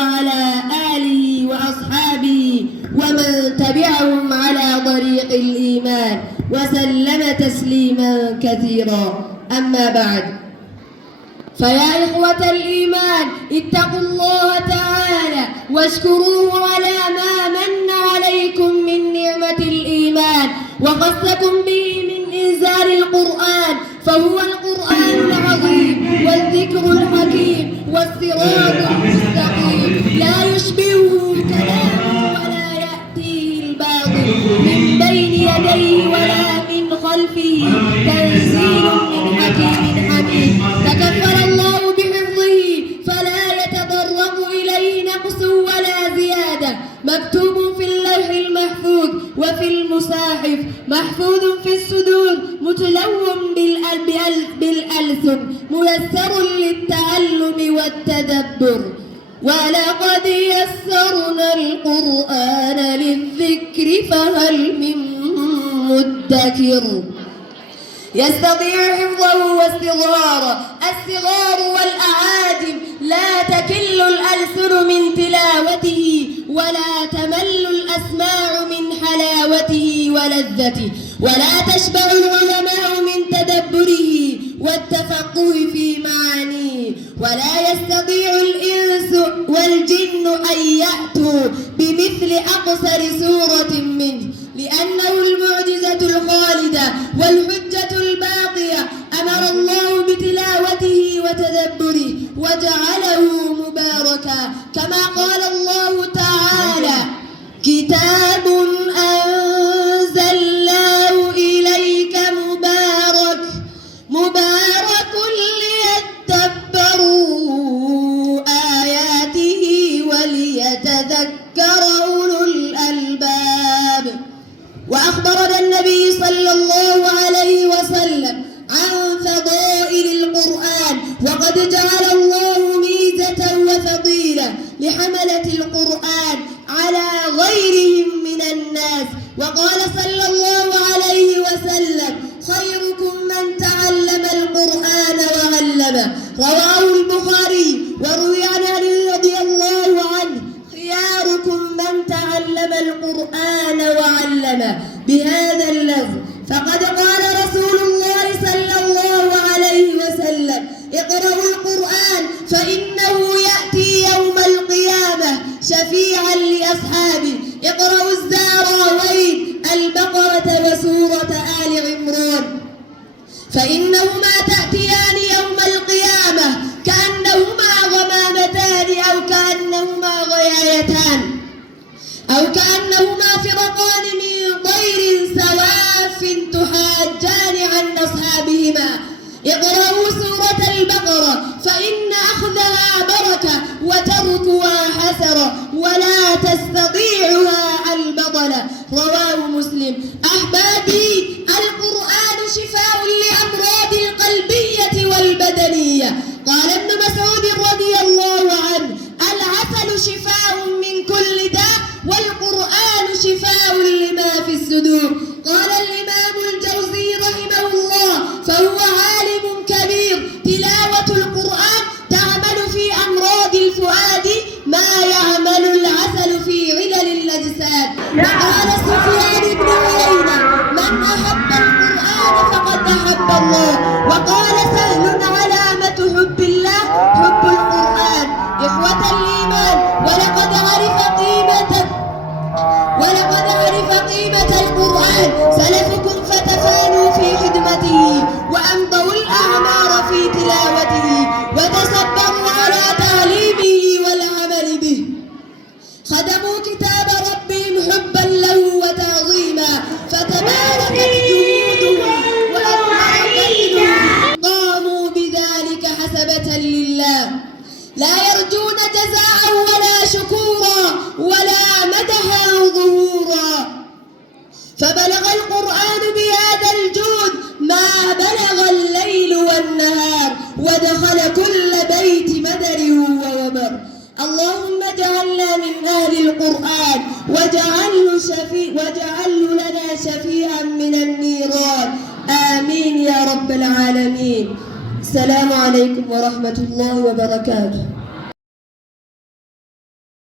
وعلى آله وأصحابه ومن تبعهم على طريق الإيمان وسلم تسليما كثيرا. أما بعد، فيا إخوة الإيمان، اتقوا الله تعالى واشكروه على ما من عليكم من نعمة الإيمان وخصكم به من إنزال القرآن، فهو القرآن العظيم والذكر الحكيم والصراط المستقيم، لا يشبهه كلام ولا يأتيه الباطل من بين يديه ولا من خلفه، تنزيل من حكيم حميد. تكفل الله بحفظه فلا يتطرق إليه نقص ولا زيادة، مكتوب في اللوح المحفوظ وفي المصاحف، محفوظ في الصدور، متلون بالألسن، ميسر للتعلم والتدبر. ولقد يسرنا القرآن للذكر فهل من مدكر يستطيع حفظه واستظهاره. الصغار والأعاجم لا تكل الألسن من تلاوته ولا تمل الأسماع من حلاوته ولذته، ولا تشبع العلماء من تدبره والتفقه في معانيه، ولا يستطيع الإنس والجن أن يأتوا بمثل أقصر سورة منه، لأنه المعجزة الخالدة والحجة الباقية. أمر الله بتلاوته وتدبره وجعله مباركا، كما قال الله تعالى: كتاب أنزلناه إليك مبارك ليدبروا آياته وليتذكر أولو الألباب. وأخبرنا النبي صلى الله عليه وسلم عن فضائل القرآن، وقد جعل الله ميزة وفضيلة لحملة القرآن على غيرهم من الناس، وقال صلى الله عليه وسلم: خيركم من تعلم القرآن وعلمه. رواه البخاري. وروي عن علي رضي الله عنه: خياركم من تعلم القرآن وعلمه، بهذا اللفظ. فقد قال رسول الله صلى الله عليه وسلم: اقرأوا القرآن فإنه يأتي يوم القيامة شفيعا لأصحابه. اقرأوا الزهراوين، البقرة وسورة آل عمران، فإنهما تأتيان يوم القيامة كأنهما غمامتان أو كأنهما غيايتان أو كأنهما فرقان من طير سواف تحاجان عن أصحابهما. اقرأوا سورة البقرة فإن أخذها بركة وتركها حسرة ولا تستطيعها البطلة. رواه مسلم. أحبابي، القرآن شفاء لأمراض القلبية والبدنية. قال ابن مسعود رضي الله عنه: العسل شفاء من كل داء والقرآن شفاء لما في الصدور. قال الإمام الجوزي رحمه الله: فهو عالم كبير، تلاوة القرآن تعمل في أمراض الفؤاد ما يعمل العسل في علل الأجساد. وقال سفيان بن عيينة: من أحب القرآن فقد أحب الله. وقال سهل: علامة حب الله حب القرآن. إخوة الإيمان، ولقد عرف قيمة القرآن سلفكم فتفانوا في خدمته وأمضوا الأعمار في تلاوته وتصبروا على تعليمه والعمل به. خدموا كتاب ربهم حبا له وتعظيما، فتباركت جهودهم وأطلعوا، قاموا بذلك حسبة لله، لا يرجون جزاء ولا شكورا ولا مدحا ظهورا. فبلغ القرآن بهذا الجود ما بلغ الليل والنهار، ودخل كل بيت مدر ووبر. اللهم اجعلنا من أهل القرآن واجعله لنا شفيعا من النيران. آمين يا رب العالمين. السلام عليكم ورحمة الله وبركاته.